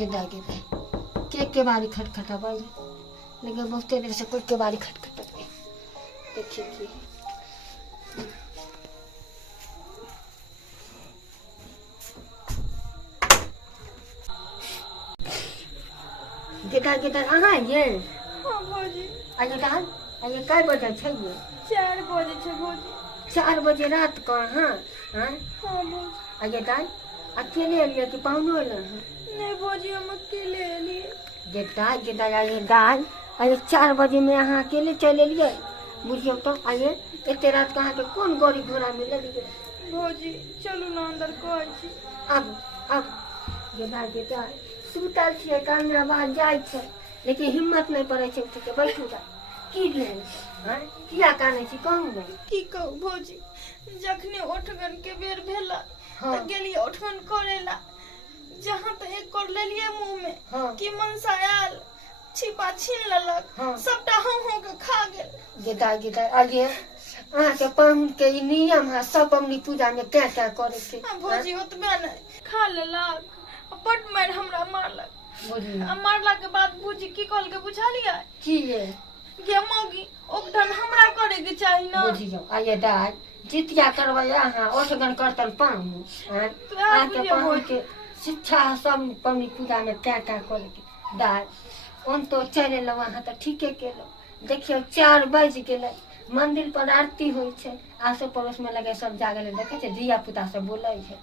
गिदा के बारी खटखटा बाजे लेकिन बहुते देर से कोई के बारी खटखटा देखिए कि गिदा अहाँ ये हाँ भौजी आइए दान आइए काय बजे छै ये 4 बजे छै भौजी 4 बजे रात का हाँ हाँ हाँ भौजी आइए दान अकेले एलिए कि पाहुनो एल नहीं भौजी हम अकेले एलिए गिदा आइए दान आइए 4 बजे में अहाँ अकेले चल एलिए बुझियो तो आइए एते रात कहाँ के कौन गाड़ी घोड़ा मिलल ये भौजी चलू ना अंदर कहै छी अब गिदा सुतल छियै कान में आवाज जाइ छै लेकिन हिम्मत नहीं पड़े छै उठ के बैठू जा की भेल हां किया काने छी कहू नहीं की कहू भौजी जखने ओठगन के बेर भेला हाँ। त गेलिए ओठगन करेला जहां तो एक कर लेलिए मुंह में हाँ। कि मनसा आयल छिपा छीन लेलक हाँ। सबटा हम के खा गेल गिदा आइए अहाँ के पाहुन के ई नियम है सब अपनी पूजा में क्या क्या करे के हाँ भौजी ओतबे नहीं खा लेलक बड मार हमरा मारलक बुझियो मारला के बाद भौजी की कहल के बुझलिए की ये गे मौगी ओकठन हमरा करे के चाही ना बुझियो आइए दाई जितिया करबै अहाँ ओठगन करतन पाहुन हां क्या अहाँ के बुझियो पाहुन भौजी? के शिक्षा सब अपनी पूजा में क्या क्या करे के दाई उन तो चले लो वहाँ तो ठीके केलो देखियो 4 बज गेले मंदिर पर आरती होय छै आसो पड़ोस में लगे सब जागले देखे छै धिया पुता सब बोलै छै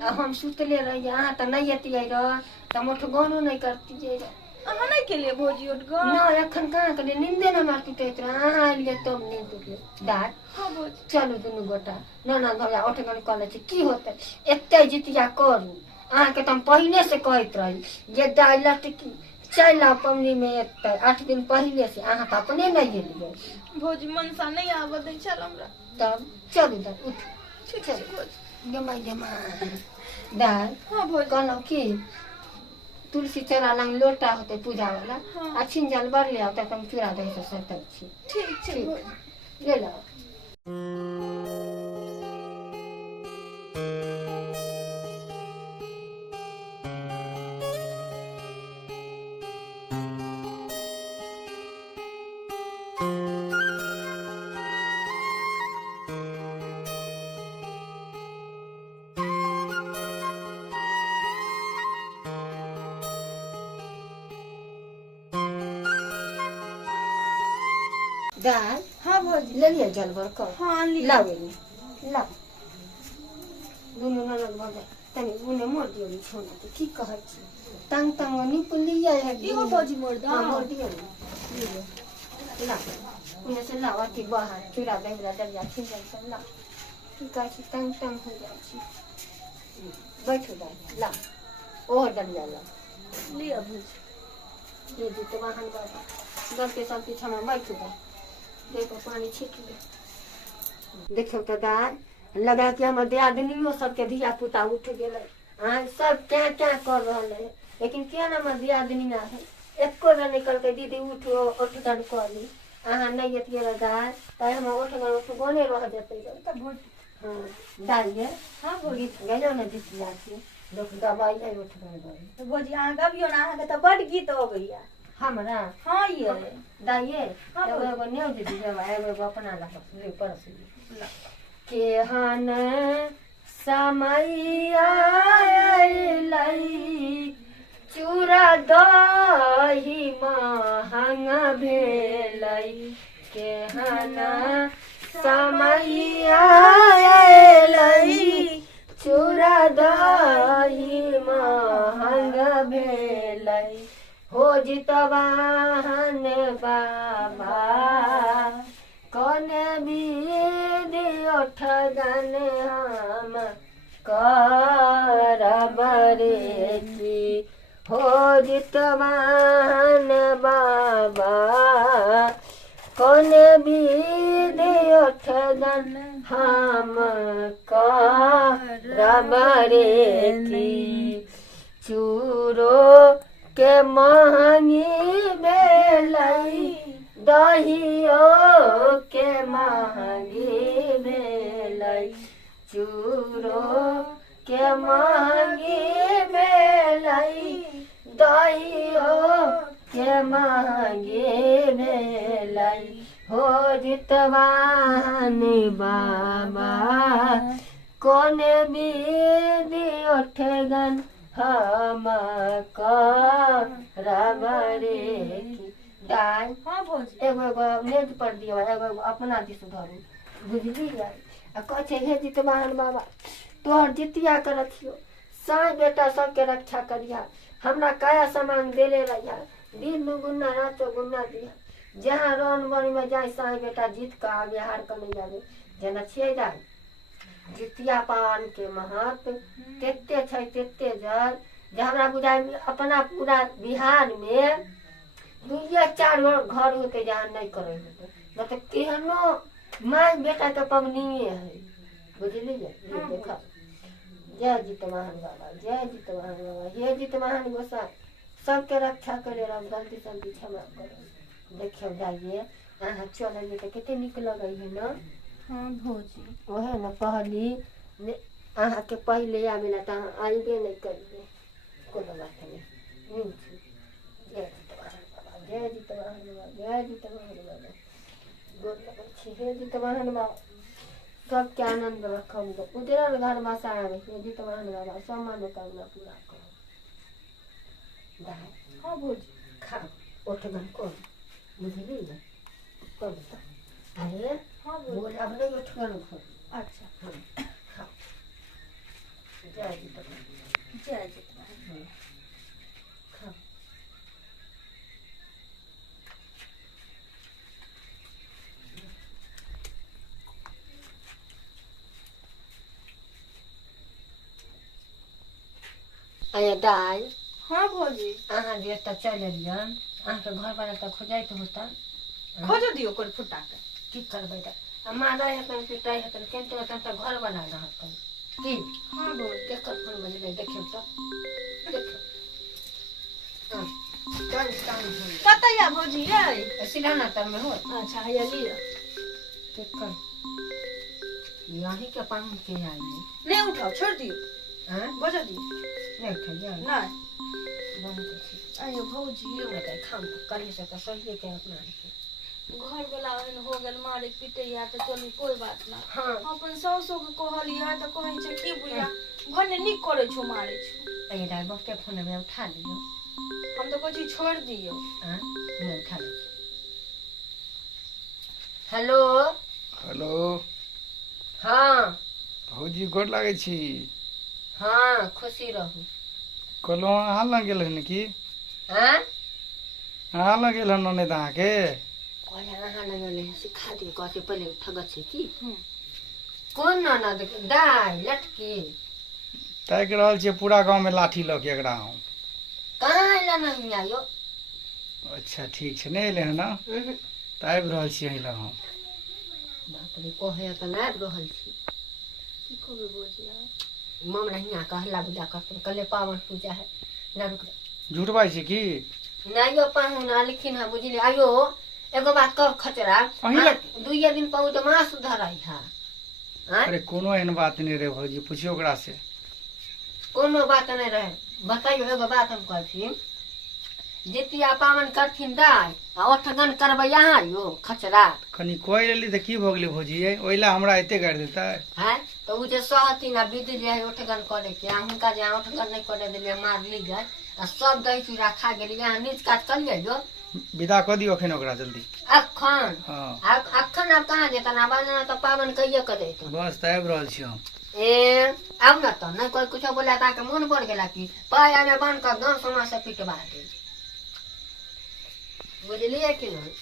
आ हम सुतले रहिए अहाँ तो नहीं एतियै रह त मोठ गानो नहीं करतियै रह अहाँ नहीं के लिए भौजी उठगा ना एखन कहाँ के नींदे न मारती तैत अहाँ एलियै तब नींद टूटले दाई हाँ भौजी चलू दुनू गोटा नाना घोड़ा ओठगन कऽ लै छै की होतै एते जितिया करू अहाँ के तो हम पहले से कहत रही जे दाई लटकी चल पवनी में एते 8 दिन पहले से अहाँ तो अपने नहीं एलियै भौजी मनसा नहीं आवे दै छल हमरा तब चलू दा उठ ठीक छै भौजी जमा दाई हाँ भौजी कहलौं की तुलसी चौरा लंग लोटा होते पूजा वाला हाँ। अच्छी जल बर ले आओ तब हम चूड़ा दही से सतल छी ठीक छै ठीक। भौजी ले लो दाई हाँ भौजी ले लिया जल बर कर हाँ ली लाओ लाओ दुनू ननद भजे तनी गुने मोर दियो नी छोना तो की कहै छी तंग तंग निपलिया है इहो भौजी मोर दा हाँ मोर दियो नी ला उन्हें से लाओ अथी बाहर चूड़ा दही ला दलिया खिंजल से ला की कहै छी तंग तंग हो जाइ छी बैठो दाई ला ओ दलिया ला लिया भौजी ये दी तो वाहन बाबा दस के सब पीछा में बैठ गए देखो पानी छिट ले देखो तो दाई लगा कि हमर दियादनियों सबके धिया पुता उठ गेले अहाँ सब क्या क्या कर रहे लेकिन क्या ना हमर दियादनिया है एको बेर निकल के दीदी उठो उठगन करी अहाँ नहीं एतियै दाई ताई हम उठगन उठ गोने रह जेतै त भौजी हाँ दाई हाँ भौजी गीत गयो ना जीत जाती लोग दवाई नहीं उठगन करी तो भौजी अहाँ गबियो ना अहाँ के त बड गीत अबैया हमरा हाँ ये दाइए हाँ, एगो एगो न्यूज दीजिएगा एगो अपना ले परस केहन समय आइलै चूड़ा दही महंग भेलै केहन समय आइलै चूड़ा दही महंग भेलै हो जितवाहन बाबा कौन विधि उठगन हम करब रे की हो जितवाहन बाबा कौन विधि उठगन हम करब रे की चूरो के महंगी भेलै दहियो के महंगी भेलै चूरो के महंगी भेलै दहियो के मांगे भेलै हो जितवान बाबा कोने विधि उठगन हम करबरे दाय। हाँ भौजी एगो नेट पर दियो, एगो अपना दिस धरू, बुझली आ कह छै हे जितवाहन बाबा तोहर जितिया के रखियो, साँझ बेटा सबके रक्षा करिया, हमरा काया सामान देले रहिया, दिन दुगुना रात चौगुना दिया, जहाँ रन बन में जाए साँझ बेटा जीत के आगे हार के नहीं जाबे। जेना छियै दाय जितिया पावन के महत्व तेते छै तेते जल जे हमरा बुझाय अपना पूरा बिहार में 2-4 घर होते जहाँ नहीं करे होते, मतलब केहनो माय बेटा के पवनीय है, बुझलिए। ये देखा जय जितवाहन बाबा, जय जितवाहन बाबा, ये जितवाहन गोसाई सबके रक्षा करे रह, गलती सलती क्षमा करो। देखियो जाइए अहाँ चलिए तो कितने निक लगे है ना। हाँ भौजी वह न कहली अहाँ के पहले आवेला तो अहाँ आइबे नहीं करिए, कोनो बात नहीं। जय जितवाहन बाबा, जय जितवाहन बाबा, जय जितवाहन बाबा, गोर लगै छी हे जितवाहन बाबा, सबके आनंद रखम, उजरल घर बसा हे जितवाहन बाबा, सब मनोकामना पूरा करो। दाय हाँ भौजी खा उठगन कौन बुझली ना कब तो अरे हाँ भौजी बोल अब नहीं उठगन कौन। अच्छा खाओ जय जितवाहन, जय जितवाहन खाओ। अरे दाय हाँ भौजी अहाँ जे त चल एलियन अहाँके घर वाला त खोजाइत होता, खोज दियो कोई फुटा के की करबै त मारै हतन पिटाई हतन केनतो हतन त घर बना रहतन की। हाँ भौजी केकर फोन बजले देखियो त देखियो हां कान कान हो कतैया भौजी ये सिलाना तर में हो। अच्छा ये लिया केकर यही के पानी के आई नहीं उठाओ छोड़ दियो हां बजा दियो नहीं उठिया नहीं बंद कर अयो भौजी ये मत खाम कल से त सही के अपना घर वाला एहन हो गेल मारे पिटैया त चली कोई बात ना। हां अपन सासो के कहलिया त कहै छै की बुढ़िया भने निक करे छो मारे छो। अरे दाई बके फोन में उठा लियो, हम तो कहै छी छोड़ दियो। हां मैं उठा ली। हेलो हेलो हाँ भौजी गोर लागै छी। हाँ खुशी रहू। कहलहुँ अहाँ लग गेल हन कि हाँ अहाँ लग गेल हन ननद अहाँके। कहले अहाँ ननद सिखा दियो कहते पहले ठगत छै की कौन ननद दाई लटकी ताकि रहल छियै पूरा गाँव में लाठी लऽ के एकरा हम। कहाँ अइला नहीं आयो। अच्छा ठीक छै नहीं अयलै हन ना तऽ आबि रहल छी अहीं लग हम। बाप रे कहे त ना रहल छी की कहबे भौजी यार मामला हियाँ कहला बुझा करते कले पावन पूजा है ना रुक झूठ बाजै छी की। नहीं यो पाहुना लिखिन है बुझली आयो एगो बात कह खचरा अहीं दुइये दिन पहुँच मास धराई है। अरे कोनो एहन बात नहीं रहे भौजी पूछियो ओकरा से। कोनो बात नहीं रहे बताइयो एगो बात हम कहथिन जितिया पावन करथिन दाय आ ओठगन करबै यहाँ यो खचरा कनी कोई लेली तऽ की भऽ गेलै भौजी ओइला हमरा एते गाड़ि देतै है तो उ जे सहथिन आ विधि जे है ओठगन करे के हुनका जे ओठगन नहीं करे देलिए मारली गए आ सब दही चूड़ा खा गेली यहाँ नीच काट करिए जो विदा कऽ दियौ अखन ओकरा जल्दी। अखन हाँ अखन अब कहाँ जेतन अब ना तो पावन कहिए कर देतन। बस तऽ आबि रहल छी हम। ए अब न तो नहीं कोई कुछ बोला ताके मन पड़ गेला कि पाया में बन कर गाँव समाज से पिटवा दे बुझलिए कि नहीं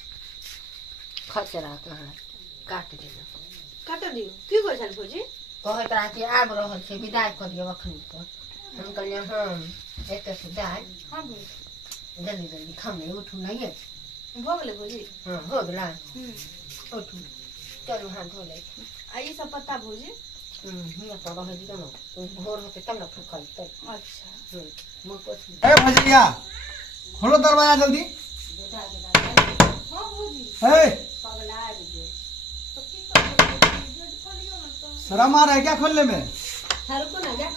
खचरा तोहरा काट देना काट दियो की कर छल भौजी कहत रहा कि आब रहल छै विदाई कर दियो अखन पर हम कहलिए हाँ एते से दाई हाँ भौजी जल्दी जल्दी खामे उठू नहीं भ गेलै भौजी हाँ हो गेला उठू चलू हाथ धो ले आ ई सब पत्ता भौजी हियाँ पर रह दियो न भोर होते तब न फुकलते। अच्छा मुँह पोछ ए भैया खोलो दरवाजा जल्दी। हाँ भौजी ए पगला दे तो की कर गेट खोलियो ना तो शर्म आ रहा है क्या खोलने में। हर को ना जा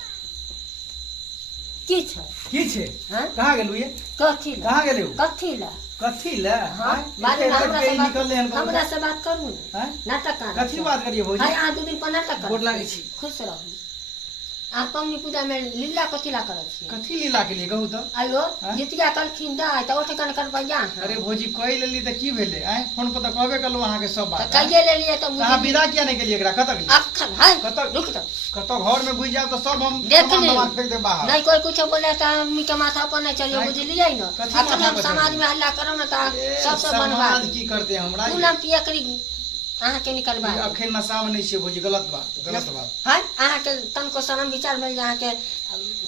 की छै की छे हाँ? कहाँ गेलू ये कथी ला कहाँ गेलू कथी ला कथी ले हाँ हैं? बाद में एते हमरा बजे से निकलले हन बात हमरा से बात करू ना हैं? नाटक कर कथी बात करिए भौजी हाय आ 2 दिन पर नाटक कर गोर लागै छी खुश रहू आ पवनी पूजा में लीला कथी ला करत छी कथी लीला के लिए कहू तो आयो हाँ? जितिया कलखिन दाय त ओठे कन करबैया अरे भौजी कहि लेली त की भेले आय फोन पर त कहबे करलू अहाँ के सब त बात कहिए ले लिए त कहाँ विदा किया नहीं केलिए एकरा कतक लिए अखन हाय कतक रुक त कतो घर में घुस जाओ तो सब हम देख सामान ली। सामान फेंक दे बाहर नहीं कोई कुछ बोले त आदमी के माथा पर नहीं चलिए नहीं। बुझलिए न कथी अखन माथा हम पर समाज चढ़ी? में हल्ला करम न त ए, सबसे बनवा समाज की करते हैं हमरा तू ये? नाम पिया करी अहाँ के निकलबा ये अखन नशा में नहीं छे भौजी गलत बात हाय अहाँ के तन को शरम विचार मिल अहाँ के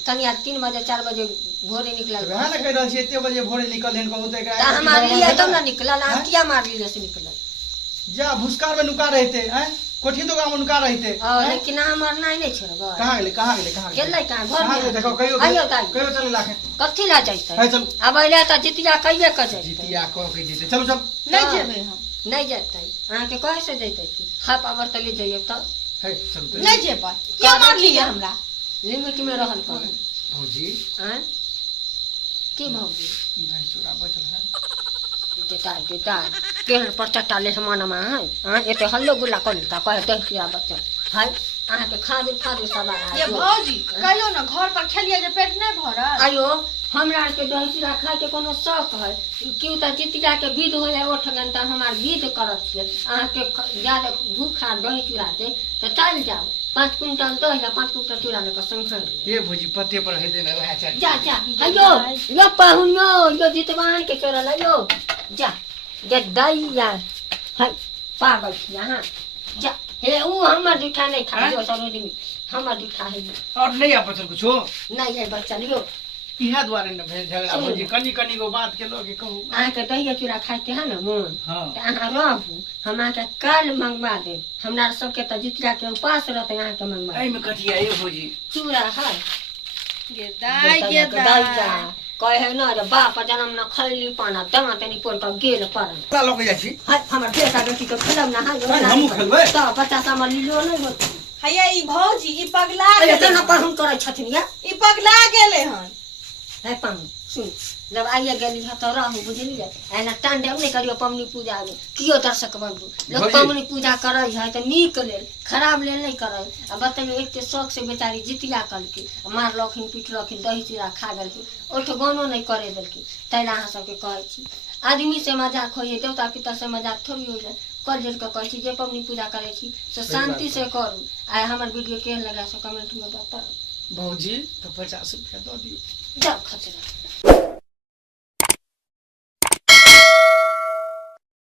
तनिया 3 बजे 4 बजे भोरे निकलल वह ना कह रहल छी एते बजे भोरे निकल हेन कहू त एकरा त हम मार लिए तब ना निकलल अहाँ किया मार लिए से निकलल जा भुसकार में नुका रहते हैं कोठी तो गांव में नुका रहते और लेकिन हमर नहीं छोड़ब कहाँ गेले कहाँ गेले कहाँ गेलै कहाँ घर कहाँ गेले में देखो कहियो आइयो दाई कहियो चले लाखे कथी ला जाइते है चल अब अइले त जितिया कहिए क जाइते जीतिया कह के जेते चलो चल नहीं जेबे हम नहीं जाते अहाँ के कहे से जाइते की हा पावर तले जाइए त है चल तो नहीं जेबे क्या मार लिए हमरा लिमिट में रहल कर भौजी हैं की भौजी नहीं चोरा बचल है देतार केहन पर चट्टाले समानमा है हां एते हल्लो गुल्ला करता कहे दहिया बच्चा हाय अहाँ के खादू सब आ ये भौजी कहियो ना घर पर खेलिए जे पेट नहीं भरल आयो हमरा आर के दही चूड़ा खाए के कोनो शौक है क्यों त जितिया के विध हो जाए ओठ घंटा हमार विध करत छियै अहाँ के ज्यादा भूखा दही चूड़ा दे त चल जाओ 5 क्विंटल दही या 5 क्विंटल चूड़ा लेकर संग ये भौजी पत्ते पर है देना वह चल जा जा अयो यो पाहुनो यो जितवान के चोरा लायो जा जा दही या हाय पागल छी अहाँ जा हे ऊ हमर जूठा नहीं खा जो सरोजी में हमर जूठा है और नहीं आ पचल कुछो नहीं है बच्चा लियो इहा द्वारे न भेल झगड़ा भौजी कनी कनी को बात के लोग कहू अहाँ के दही चूड़ा खाए के है ना मोन हां त अहाँ रहू हम अहाँ के काल मंगवा दे हमरा सबके त जितिया के उपास रहते अहाँ के मंगवा एई में कथी है ये भौजी चूड़ा है गे दाई कहे न रे बाप जन्म न खैली पाना दांत तनी पोल पर गेल पर ता लोग जाइ छी हाय हमर बेटा बेटी के खिलम ना हाय हमहु खेलबै त बच्चा सब लिलो नहीं होत हैया ई भौजी ई पगला अरे गेले तना पर हम करे छथिन या ई पगला गेले हन है पाऊ सुन जब आइए गेली ह त रहू बुझलिए एना टांडे नहीं करियो पमनी पूजा में कियो दर्शक बनबू लोग भौजी। पमनी पूजा करे है त नीक लेल खराब लेल नहीं करे आ बतइयो एते शौक से बेचारी जितिया कल के मार लखिन पीट लखिन दही चूड़ा खा गेल ओठ गानो नहीं करे देलकी तैला अहाँ सबके कहै छी आदमी से मजाक होइए देवता पिता से मजाक थोड़ी हो जाए कल जोड़ के कहै छी जे पमनी पूजा करे छी से शांति से करू आ हमर वीडियो केहन लगा से कमेंट में बताओ भौजी तो 50 रुपया दो दियो जा खचरा